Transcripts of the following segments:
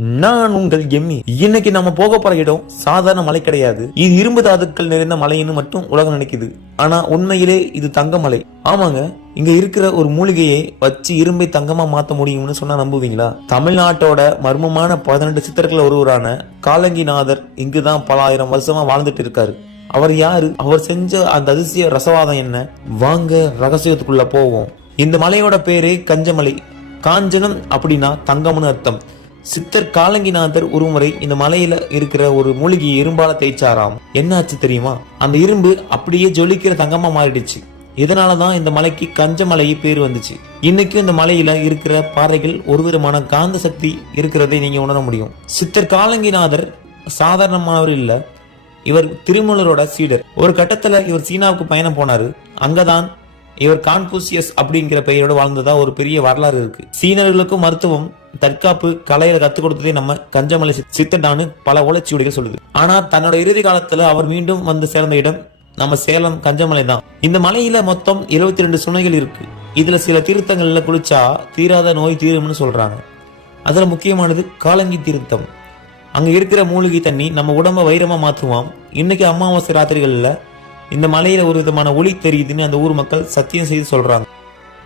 நான் உங்கள் எம்மி. இன்னைக்கு நம்ம போக போற இடம் சாதாரண மலை கிடையாது. இது இரும்பு தாதுக்கள் நிறைந்த மலைன்னு மட்டும் உலகம் நினைக்குது. ஆனா உண்மையிலே இது தங்க மலை ஆமாங்க இங்க இருக்கிற ஒரு மூலிகையை வச்சு இரும்பை தங்கமா மாத்த முடியும்னு சொன்னா நம்புவீங்களா? தமிழ்நாட்டோட மர்மமான பதினெட்டு சித்தர்கள் ஒருவரான காலங்கிநாதர் இங்குதான் பல ஆயிரம் வருஷமா வாழ்ந்துட்டு இருக்காரு. அவர் யாரு? அவர் செஞ்ச அந்த அதிசய ரசவாதம் என்ன? வாங்க ரகசியத்துக்குள்ள போவோம். இந்த மலையோட பேரு கஞ்சமலை. காஞ்சனம் அப்படின்னா தங்கம்னு அர்த்தம். சித்தர் காலங்கிநாதர் ஒருமுறை இந்த மலையில இருக்கிற ஒரு மூலிகை இரும்பால தேய்ச்சாராம். என்ன ஆச்சு தெரியுமா? அந்த இரும்பு அப்படியே ஜொலிக்கிற தங்கமா மாறிடுச்சு. இதனாலதான் இந்த மலைக்கு கஞ்சமலை பேர் வந்துச்சு. இன்னைக்கும் இந்த மலையில இருக்கிற பாறைகள் ஒரு விதமான காந்த சக்தி இருக்கிறதை நீங்க உணர முடியும். சித்தர் காலங்கிநாதர் சாதாரணமானவர் இல்ல. இவர் திருமூலரோட சீடர். ஒரு கட்டத்துல இவர் சீனாவுக்கு பயணம் போனாரு. அங்கதான் இவர் கான்பூசியஸ் அப்படிங்கிற பெயரோடு வாழ்ந்ததா ஒரு பெரிய வரலாறு இருக்கு. சீனர்களுக்கும் மருத்துவம் தற்காப்பு கலையில கத்துக் கொடுத்ததே நம்ம கஞ்சமலை சித்- பல ஓலைச்சுவடிகள் சொல்லுது. ஆனா தன்னோட இறுதி காலத்துல அவர் மீண்டும் வந்து சேர்ந்த இடம் நம்ம சேலம் கஞ்சமலை தான். இந்த மலையில மொத்தம் 72 ரெண்டு சுனைகள் இருக்கு. இதுல சில தீர்த்தங்கள்ல குளிச்சா தீராத நோய் தீரும்னு சொல்றாங்க. அதுல முக்கியமானது காலங்கி தீர்த்தம். அங்க இருக்கிற மூலிகை தண்ணி நம்ம உடம்ப வைரமா மாற்றுவாம் இன்னைக்கு அமாவாசை ராத்திரிகள்ல இந்த மலையில் ஒரு விதமான ஒளி தெரியுதுன்னு அந்த ஊர் மக்கள் சத்தியம் செய்து சொல்றாங்க.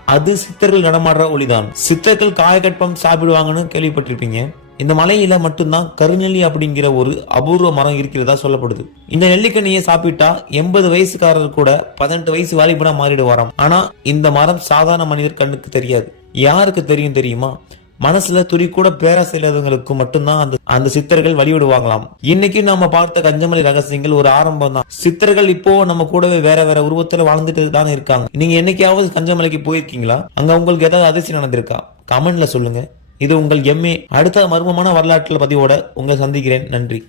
அது சித்தர்கள் நடமாடுற ஒளிதான். சித்தர்கள் காயக்கட்பம் சாப்பிடுவாங்கன்னு கேள்விப்பட்டிருப்பீங்க. இந்த மலையில மட்டும்தான் கருநெல்லி அப்படிங்கிற ஒரு அபூர்வ மரம் இருக்கிறதா சொல்லப்படுது. இந்த நெல்லிக்கண்ணியை சாப்பிட்டா எண்பது வயசுக்காரர் கூட பதினெட்டு வயசு வாலிபனா மாறிடுவாராம். ஆனா இந்த மரம் சாதாரண மனிதர் கண்ணுக்கு தெரியாது. யாருக்கு தெரியும் தெரியுமா? மனசுல துளி கூட பேராசை இல்லாதவங்களுக்கு மட்டும்தான் அந்த அந்த சித்தர்கள் வழிவிடுவாங்களாம். இன்னைக்கும் நம்ம பார்த்த கஞ்சமலை ரகசியங்கள் ஒரு ஆரம்பம் தான் சித்தர்கள் இப்போ நம்ம கூடவே வேற வேற உருவத்துல வாழ்ந்துட்டு தானே இருக்காங்க. நீங்க என்னைக்காவது கஞ்சமலைக்கு போயிருக்கீங்களா? அங்க உங்களுக்கு ஏதாவது அதிர்ச்சி நடந்திருக்கா? கமெண்ட்ல சொல்லுங்க. இது உங்கள் எம்ஏ அடுத்த மர்மமான வரலாற்றுல பதிவோட உங்களை சந்திக்கிறேன். நன்றி.